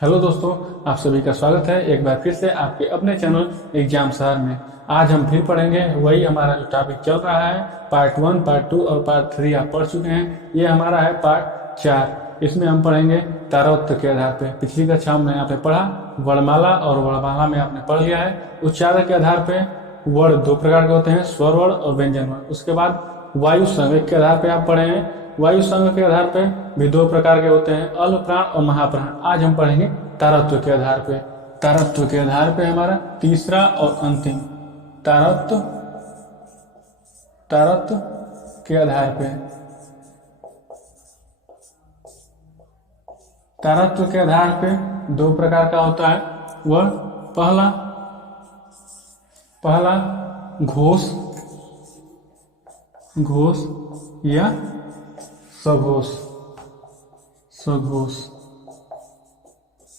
Hello दोस्तों, आप सभी का स्वागत है एक बार फिर से आपके अपने चैनल एग्जाम सर में। आज हम फिर पढ़ेंगे वही हमारा जो टॉपिक चल रहा है, पार्ट 1, पार्ट 2 और पार्ट 3 आप पढ़ चुके हैं। ये हमारा है पार्ट 4। इसमें हम पढ़ेंगे तारोत्य के आधार पे। पिछली कक्षा में आपने पढ़ा वर्णमाला, और वर्णमाला में आपने पढ़ लिया है उच्चारण के आधार पे वर्ण दो प्रकार के होते हैं, स्वर वर्ण और व्यंजन वर्ण। उसके बाद वायु संवेग के आधार पे आप पढ़े हैं। वायु संघ के आधार पे भी दो प्रकार के होते हैं, अल्प प्राण और महाप्राण। आज हम पढ़ेंगे तारत्व के आधार पे। तारत्व के आधार पे हमारा तीसरा और अंतिम तारत्व तारत्व के आधार पे तारत्व के आधार पे दो प्रकार का होता है। वह पहला घोष या सघोष।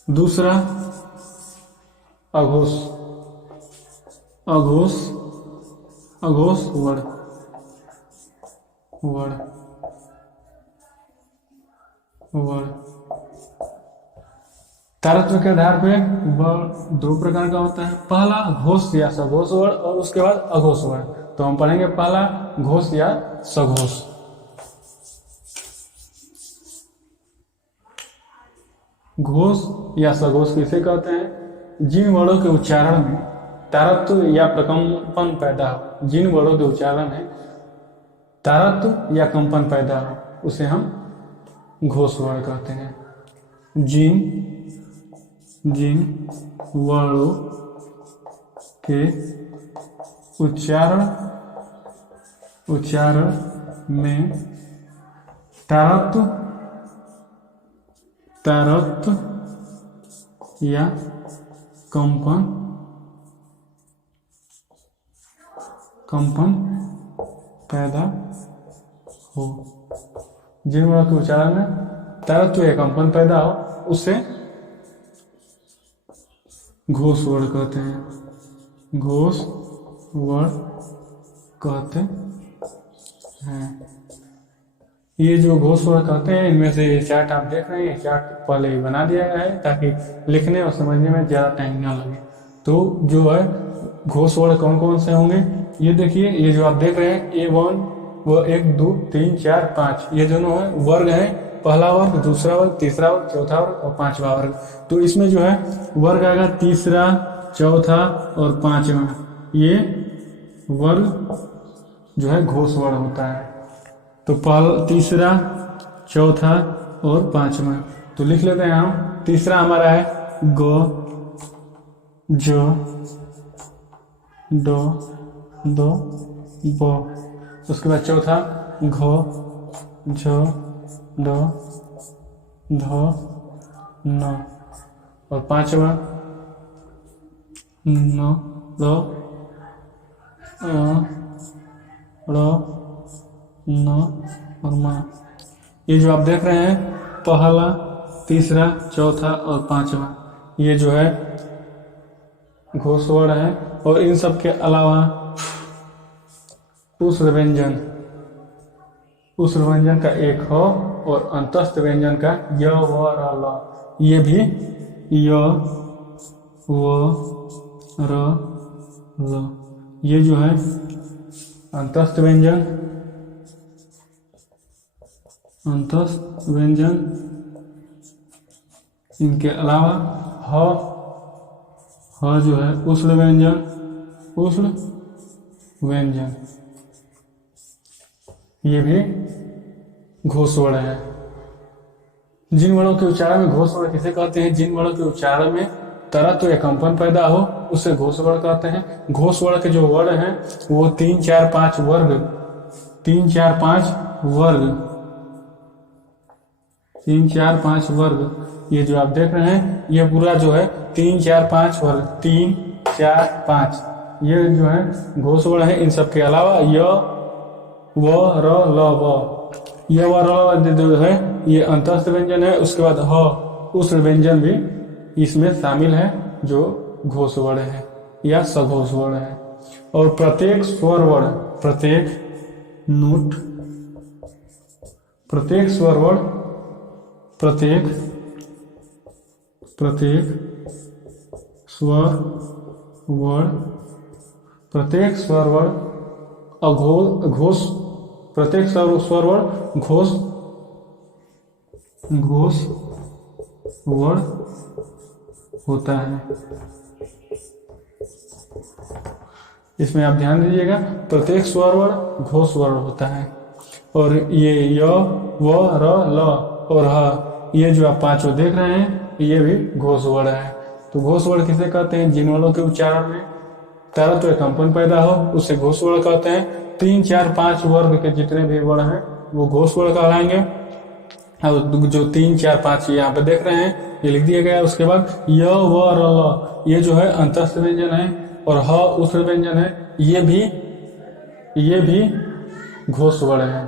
दूसरा अघोष वर्ण। तारत्व के आधार पे वर्ण दो प्रकार का होता है, पहला घोष या सघोष वर्ण और उसके बाद अघोष वर्ण। तो हम पढ़ेंगे पहला घोष या सघोष। घोष या सघोष किसे कहते हैं? जिन वर्णों के उच्चारण में तारत्व या प्रकंपन पैदा हो, जिन वर्णों के उच्चारण में तारत्व या कंपन पैदा हो, उसे हम घोष वर्ण कहते हैं। जिन वर्णों के उच्चारण में तारत्व या कंपन पैदा हो, जिन वर्णों के उच्चारण में तारत्व या कंपन पैदा हो, उसे घोष वर्ण कहते हैं। घोष वर्ण कहते हैं। ये जो घोष वर्ण कहते हैं, इनमें से ये चार्ट आप देख रहे हैं, चार्ट पहले ही बना दिया गया है ताकि लिखने और समझने में ज़्यादा टाइम ना लगे। तो जो है घोष वर्ण कौन कौन से होंगे, ये देखिए। ये जो आप देख रहे हैं ए वन, वो 1 2 3 4 5, ये दोनों है वर्ग हैं। पहला वर्ग, दूसरा वर्ग, तीसरा वर्ग, चौथा वर्ग और पांचवा वर्ग। तो इसमें जो है वर्ग आएगा तीसरा, चौथा और पांचवा। ये वर्ग जो है घोष वर्ण होता है। तो पहला, तीसरा, चौथा और पांचवा। तो लिख लेते हैं हम। तीसरा हमारा है ग, ज, ड, द, ब। उसके बाद चौथा घ, झ, ड, ध, न। और पांचवा न, र, ड़, न और मा। ये जो आप देख रहे हैं पहला, तीसरा, चौथा और पांचवा, ये जो है घोष वर्ण है। और इन सब के अलावा उस्र व्यंजन का एक हो और अंतस्थ व्यंजन का य, व, र, ल। ये भी य, व, र, ल। ये जो है अंतस्थ व्यंजन। इनके अलावा ह जो है उष्ण व्यंजन, ये भी घोष वर्ण है। जिन वर्णों के उच्चारण में घोष वर्ण किसे कहते हैं? जिन वर्णों के उच्चारण में तारत्व या कंपन पैदा हो, उसे घोष वर्ण कहते हैं। घोष वर्ण के जो वर्ण हैं वो 3 4 5 वर्ग 3 4 5 वर्ग। ये जो आप देख रहे हैं ये पूरा जो है 3 4 5 वर्ग, 3 4 5, ये जो है घोष वर्ण है। इन सब के अलावा य, व, र, ल, व, य, व, र, ल जो है ये अंतस्थ व्यंजन है। उसके बाद ह उष्ण व्यंजन भी इसमें शामिल है, जो घोष वर्ण है या सघोष वर्ण है। और प्रत्येक स्वर वर्ण, प्रत्येक नोट, प्रत्येक स्वर वर्ण, प्रत्येक प्रत्येक स्वर वर्ण, प्रत्येक स्वर वर्ण घोष, प्रत्येक स्वर वर्ण घोष वर्ण होता है। इसमें आप ध्यान दीजिएगा, प्रत्येक स्वर वर्ण घोष वर्ण होता है। और ये य, व, र, ल और ह, ये जो आप पांचों देख रहे हैं ये भी घोष वर्ण है। तो घोष वर्ण किसे कहते हैं? जिन वर्णों के उच्चारण में तरत्व कंपन पैदा हो उसे घोष वर्ण कहते हैं। 3, 4, 5 वर्ग के जितने भी वर्ण हैं वो घोष वर्ण कहलाएंगे। और जो 3, 4, 5 यहाँ पे देख रहे हैं ये लिख दिया गया है। उसके बाद य, व, र, ल ये जो है अंतस्थ व्यंजन है, और ह उष्ण व्यंजन है, ये भी घोष वर्ण है।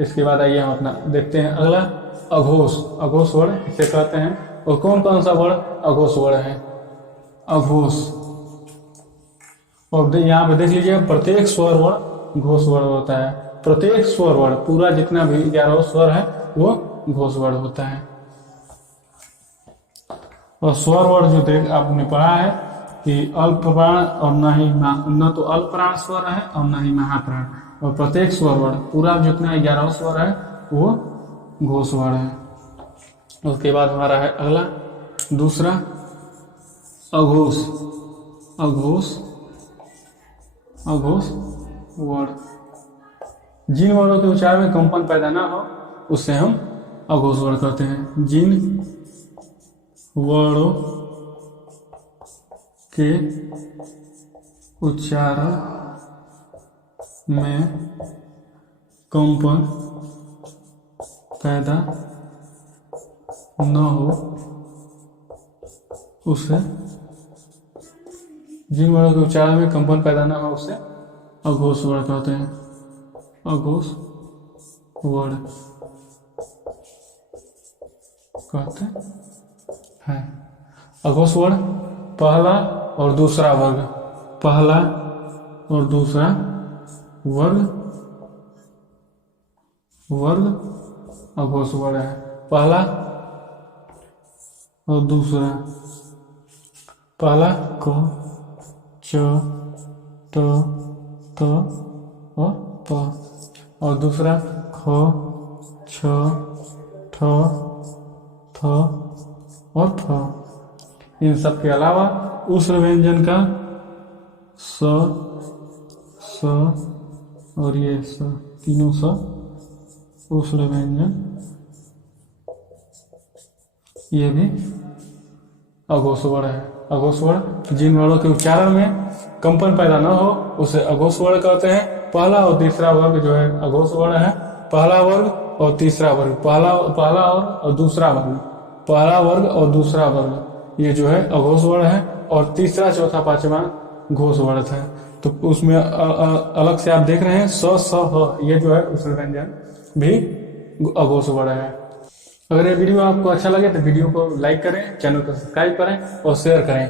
इसके बाद आइए हम अपना देखते हैं अगला, अघोष। अघोष वर्ण इसे कहते हैं। और कौन कौन सा वर्ण अघोष वर्ण है? अघोष। और यहाँ पे देख लीजिए, प्रत्येक स्वर वर्ण घोष वर्ण होता है। प्रत्येक स्वर वर्ण, पूरा जितना भी 11 स्वर है वो घोष वर्ण होता है। और स्वर वर्ण जो देख आपने पढ़ा है कि अल्प प्राण और न तो अल्प प्राण स्वर है और न ही महाप्राण। और प्रत्येक स्वर वर्ण, पूरा जितना 11 स्वर है वो घोष वर्ण है। उसके बाद हमारा है अगला, दूसरा अघोष। अघोष वर्ण, जिन वर्णों के उच्चारण में कंपन पैदा ना हो उससे हम अघोष वर्ण कहते हैं। जिन वर्णों के उच्चारण में कंपन पैदा न हो उसे, जिन वर्णों के उच्चारण में कंपन पैदा न हो उसे अघोष वर्ण कहते हैं। अघोष वर्ण कहते हैं। अघोष वर्ण पहला और दूसरा वर्ग, पहला और दूसरा वर्ग अघोष वर्ण है। पहला और दूसरा, पहला क, च, त और प, और दूसरा ख, छ, ठ, थ और फ। इन सब के अलावा उष्ण व्यंजन का स और ये स, तीनों स उष्ण व्यंजन, ये भी अघोष वर्ण है। अघोष वर्ण जिन वर्णों के उच्चारण में कंपन पैदा न हो उसे अघोष वर्ण कहते हैं। पहला और तीसरा वर्ग जो है अघोष वर्ण है। पहला वर्ग और तीसरा वर्ग, पहला और दूसरा वर्ग, पहला वर्ग और दूसरा वर्ग ये जो है अघोष वर्ण है। और तीसरा, चौथा, पांचवा घोष वर्ण है। तो उसमें अलग से आप देख रहे हैं स, स, ह ये जो है उष्ण व्यंजन भी अघोष वर्ण है। अगर ये वीडियो आपको अच्छा लगे तो वीडियो को लाइक करें, चैनल को सब्सक्राइब करें और शेयर करें।